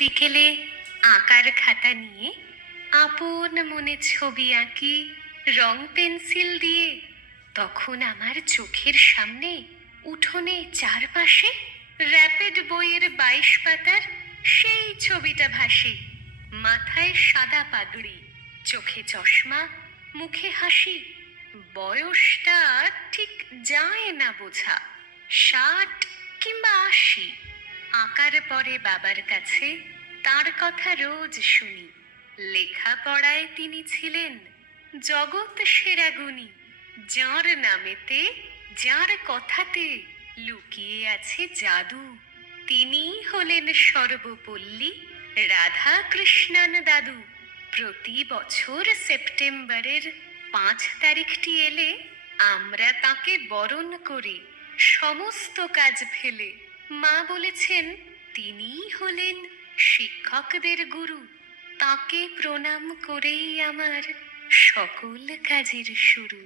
বিকেলে আঁকার খাতা নিয়ে আপন মনে ছবি আঁকি রং পেন্সিল দিয়ে। তখন আমার চোখের সামনে উঠোনে চারপাশে র্যাপিড বইয়ের 22 পাতার সেই ছবিটা ভাসে। মাথায় সাদা পাগড়ি, চোখে চশমা, মুখে হাসি। বয়সটা ঠিক যায় না বোঝা, 60 কিংবা 80। আঁকার পরে বাবার কাছে তার কথা রোজ শুনি। লেখাপড়ায় তিনি ছিলেন জগৎ সেরা গুণী। যার নামেতে, যার কথাতে লুকিয়ে আছে জাদু। তিনিই হলেন সর্বপল্লী রাধা কৃষ্ণান দাদু। প্রতি বছর সেপ্টেম্বরের 5 তারিখটি এলে আমরা তাকে বরণ করি সমস্ত কাজ ফেলে। মা বলেছেন তিনিই হলেন শিক্ষকদের গুরু। তাকে প্রণাম করেই আমার সকল কাজের শুরু।